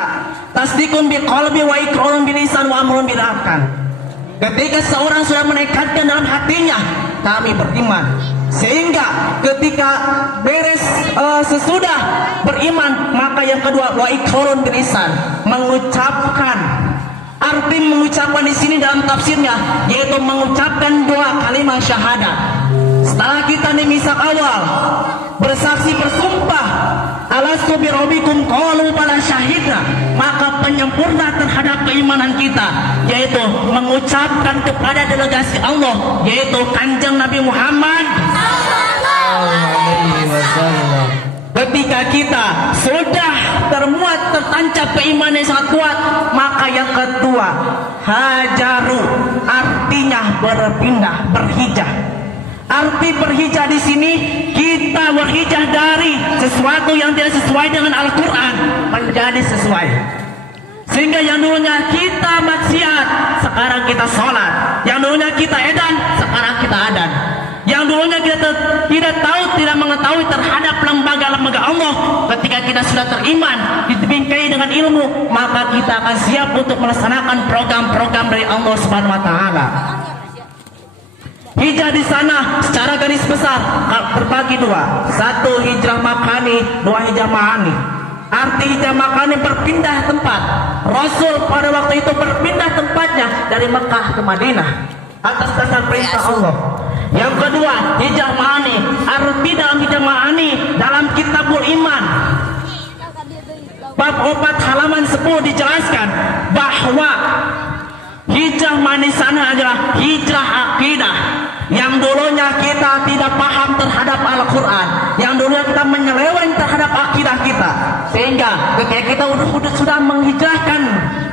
kita. Tasdikun biqalbi wa iqrarun bilisan wa amrun bil arkan. Ketika seorang sudah menekadkan dalam hatinya, kami beriman. Sehingga ketika beres sesudah beriman, maka yang kedua wa iqrarun bilisan, mengucapkan. Arti mengucapkan di sini dalam tafsirnya yaitu mengucapkan dua kalimat syahadat. Setelah kita di misak awal bersaksi bersumpah alastu birabbikum qalu bala syahidna, maka penyempurna terhadap keimanan kita yaitu mengucapkan kepada delegasi Allah yaitu Kanjeng Nabi Muhammad sallallahu alaihi wasallam. Ketika kita sudah termuat tertancap keimanan yang sangat kuat, maka yang kedua hajaru, artinya berpindah, berhijrah. Arti berhijrah di sini kita berhijrah dari sesuatu yang tidak sesuai dengan Al-Quran menjadi sesuai. Sehingga yang dulunya kita maksiat, sekarang kita sholat. Yang dulunya kita edan, sekarang kita adan. Yang dulunya kita tidak tahu, tidak mengetahui terhadap lembaga-lembaga Allah, ketika kita sudah teriman, dibingkai dengan ilmu, maka kita akan siap untuk melaksanakan program-program dari Allah Subhanahu wa taala. Hijrah di sana secara garis besar terbagi dua. Satu hijrah makani, dua hijrah ma'ani. Arti hijrah makani berpindah tempat. Rasul pada waktu itu berpindah tempatnya dari Mekah ke Madinah atas dasar perintah Allah. Yang kedua hijrah ma'ani. Arti dalam hijrah ma'ani dalam Kitabul Iman bab 4 halaman 10 dijelaskan bahwa hijrah ma'ani sana adalah hijrah akidah. Yang dulunya kita tidak paham terhadap Al-Quran, yang dulunya kita menyeleweng terhadap akidah kita, sehingga ketika kita sudah menghijrahkan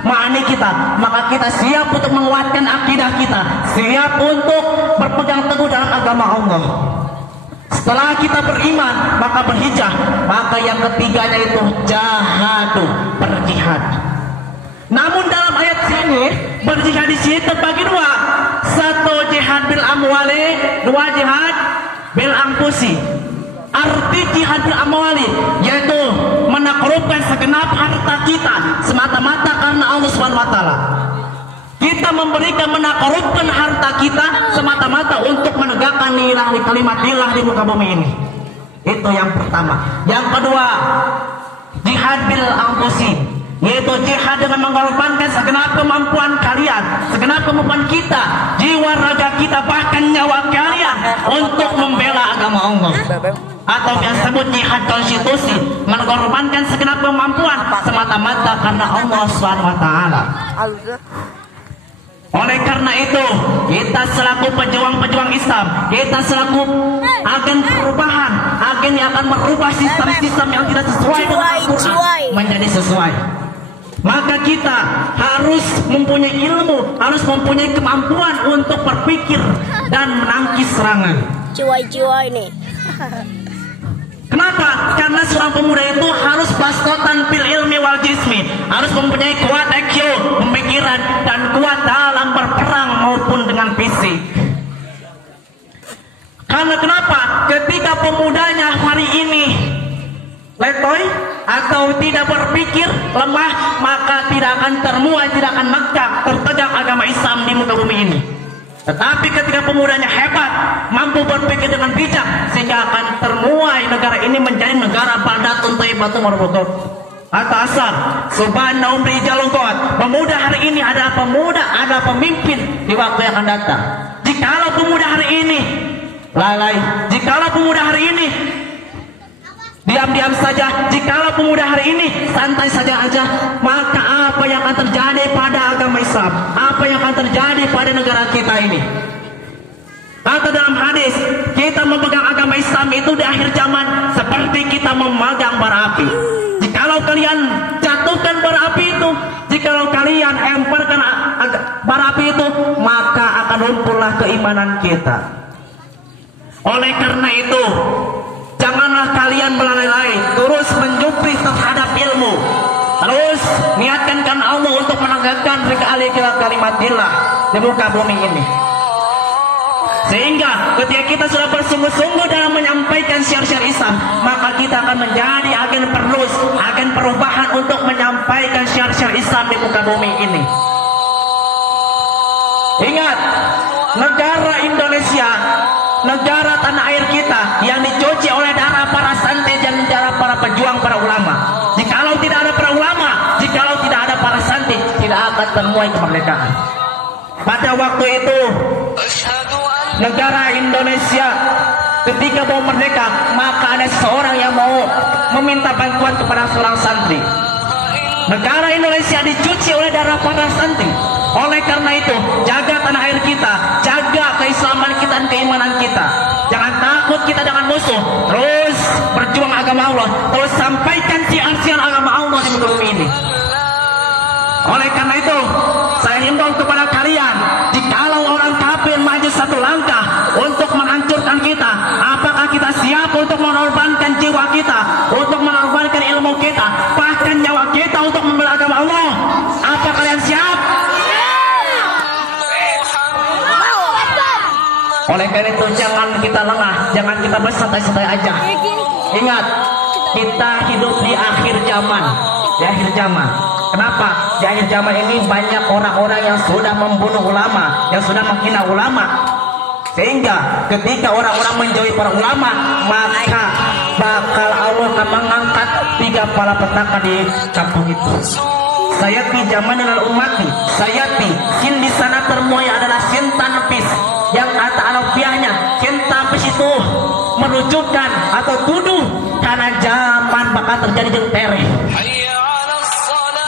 ma'ani kita, maka kita siap untuk menguatkan akidah kita, siap untuk berpegang teguh dalam agama Allah. Setelah kita beriman, maka berhijrah. Maka yang ketiganya itu jahadu, berjihad. Namun dalam ayat sini berjihad di sini terbagi dua. Satu jihad bil amwali, dua jihad bil anfusi. Arti jihad bil amwali yaitu menaklukkan segenap harta kita semata-mata karena Allah Subhanahu wa taala. Kita memberikan menaklukkan harta kita semata-mata untuk menegakkan nilai kalimat lillah di muka bumi ini. Itu yang pertama. Yang kedua, jihad bil anfusi, yaitu jihad dengan mengorbankan segenap kemampuan kalian, segenap kemampuan kita, jiwa raga kita, bahkan nyawa kalian untuk membela agama Allah. Atau yang disebut jihad konstitusi, mengorbankan segenap kemampuan semata-mata karena Allah Subhanahu wa taala. Oleh karena itu, kita selaku pejuang-pejuang Islam, kita selaku agen perubahan, agen yang akan merubah sistem-sistem yang tidak sesuai dengan Al-Quran menjadi sesuai. Maka kita harus mempunyai ilmu, harus mempunyai kemampuan untuk berpikir dan menangkis serangan. Cuai-cuai nih. Kenapa? Karena seorang pemuda itu harus bastotan fil ilmi wal jismi, harus mempunyai kuat IQ, pemikiran, dan kuat dalam berperang maupun dengan fisik. Karena kenapa? Ketika pemudanya hari ini letoy atau tidak berpikir, lemah, maka tidak akan termuat, tidak akan megah, tertegak agama Islam di muka bumi ini. Tetapi ketika pemudanya hebat, mampu berpikir dengan bijak, sehingga akan termuai negara ini menjadi negara baldatun thayyibatun marbutatun. Atau asal subhanahu rijalun quwwat. Pemuda hari ini adalah pemuda, adalah pemimpin di waktu yang akan datang. Jikalau pemuda hari ini lalai, jikalau pemuda hari ini diam-diam saja, jikalau pemuda hari ini santai saja maka apa yang akan terjadi pada agama Islam? Apa yang akan terjadi pada negara kita ini? Atau dalam hadis, kita memegang agama Islam itu di akhir zaman seperti kita memegang bara api. Jikalau kalian jatuhkan bara api itu, jikalau kalian emparkan bara api itu, maka akan runtuhlah keimanan kita. Oleh karena itu, janganlah kalian melalai, terus menjupri terhadap ilmu. Terus niatkan kan Allah untuk menegakkan kalimatillah di muka bumi ini. Sehingga ketika kita sudah bersungguh-sungguh dalam menyampaikan syiar-syiar Islam, maka kita akan menjadi agen penerus, agen perubahan untuk menyampaikan muka bumi ini. Ingat, negara Indonesia, negara tanah air kita yang dicuci oleh darah para santri dan darah para pejuang, para ulama. Jikalau tidak ada para ulama, jikalau tidak ada para santri, tidak akan termuai kemerdekaan. Pada waktu itu, negara Indonesia ketika mau merdeka, maka ada seorang yang mau meminta bantuan kepada seorang santri. Negara Indonesia dicuci oleh darah para santri. Oleh karena itu, jaga tanah air kita, jaga keislaman kita dan keimanan kita. Jangan takut kita dengan musuh. Terus berjuang agama Allah, terus sampaikan siar-siar agama Allah di muka bumi ini. Oleh karena itu, saya himbau kepada kalian, jikalau orang kafir maju satu langkah untuk menghancurkan kita, apakah kita siap untuk mengorbankan jiwa kita, untuk mengorbankan ilmu kita, bahkan nyawa kita untuk membela agama Allah? Apa kalian siap? Oleh karena itu, jangan kita lengah, jangan kita bersantai-santai aja. Ingat, kita hidup di akhir zaman, di akhir zaman. Kenapa? Di akhir zaman ini banyak orang-orang yang sudah membunuh ulama, yang sudah menghina ulama. Sehingga ketika orang-orang menjauhi para ulama, maka bakal Allah akan mengangkat 3 kepala petaka di kampung itu. Sayati zaman dengan umati, sayati sin di sana termuai adalah sin tanpis, yang kata alafiahnya sin tanpis itu menunjukkan atau tuduh karena zaman bakal terjadi jengtere.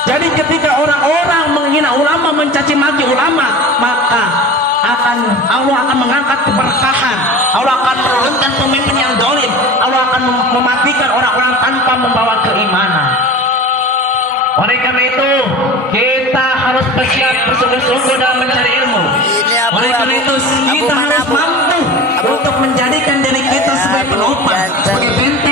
Jadi ketika orang-orang menghina ulama, mencaci maki ulama, maka Allah akan mengangkat keberkahan. Allah akan menurunkan pemimpin yang zalim. Allah akan mematikan orang-orang tanpa membawa keimanan. Oleh karena itu, kita harus bersiap bersungguh-sungguh dalam mencari ilmu. Oleh karena itu, kita harus mampu untuk menjadikan diri kita sebagai penopang, sebagai benteng